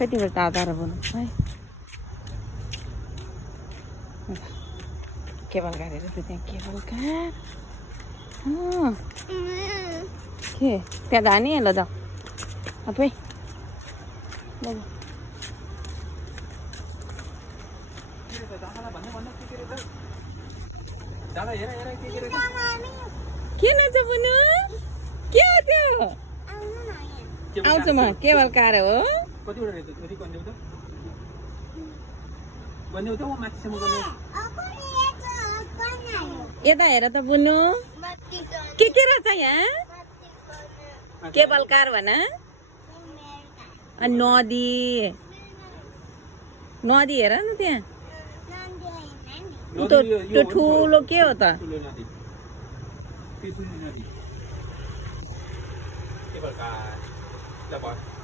फेटिबाट ताताएर बोल्नु है cable car हेर त्यहाँ केबल कार के त्यहाँ जाने ल जाऊ आफै किन चाहिँ बुनु के हो त्यो आउँछु म केबल कार हो यता हेर त बुनु के रहेछ यहाँ केबल कार भन नदी नदी हेर न त्यहाँ त्यो ठुलो के हो त केबल कार